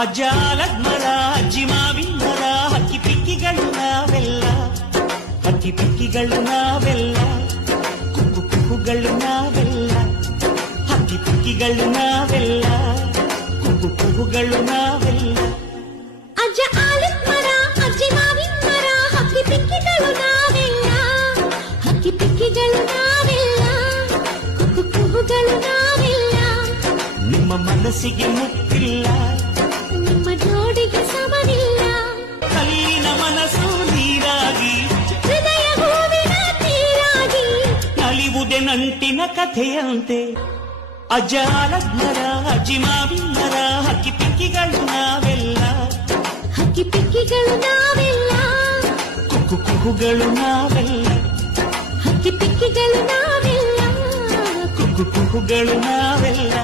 ಅಜ್ಜಾಲದ ಮರ ಅಜ್ಜಿ ಮಾವಿನ ಮರ ಹಕ್ಕಿ ಪಿಕ್ಕಿಗಳು ನಾವೆಲ್ಲ, ಹಕ್ಕಿ ಪಿಕ್ಕಿಗಳು ನಾವೆಲ್ಲ, ಕುಕ್ಕು ಕುಕ್ಕುಗಳು ನಾವೆಲ್ಲ, ಹಕ್ಕಿ ಪಿಕ್ಕಿಗಳು ನಾವೆಲ್ಲ, ಕುಕ್ಕು ಕುಕ್ಕುಗಳು ನಾವೆಲ್ಲ. ಅಜ್ಜ ಆಲದ ಮರ ಅಜ್ಜಿ ಮಾವಿನ ಮರ ಹಕ್ಕಿ ಪಿಕ್ಕಿಗಳು ನಾವೆಲ್ಲ, ಹಕ್ಕಿ ಪಿಕ್ಕಿಗಳು ನಾವೆಲ್ಲ, ಕುಕ್ಕು ಕುಕ್ಕುಗಳು ನಾವೆಲ್ಲ. ನಿಮ್ಮ ಮನಸ್ಸಿಗೆ ಮುಟ್ಟಿಲ್ಲ, ನಿಮ್ಮ ಜೋಡಿಗೆ ಸಮವಿಲ್ಲ. ಕಲ್ಲಿನ ಮನಸ್ಸು ನೀರಾಗಿ, ಹೃದಯ ಹೂವಿನ ತೀರಾಗಿ, ನಲಿವುದೆ ನಂಟಿನ ಕಥೆಯಂತೆ. ಅಜ್ಜಾಲದ ಮರ ಅಜ್ಜಿ ಮಾವಿನ ಮರ ಹಕ್ಕಿ ಪಿಕ್ಕಿಗಳು ನಾವೆಲ್ಲ, ಹಕ್ಕಿ ಪಿಕ್ಕಿಗಳು ನಾವೆಲ್ಲ, ಕುಕ್ಕು ಕುಕ್ಕುಗಳು ನಾವೆಲ್ಲ, ಹಕ್ಕಿ ಪಿಕ್ಕಿಗಳು ನಾವೆಲ್ಲ, ಕುಕ್ಕು ಕುಕ್ಕುಗಳು ನಾವೆಲ್ಲ.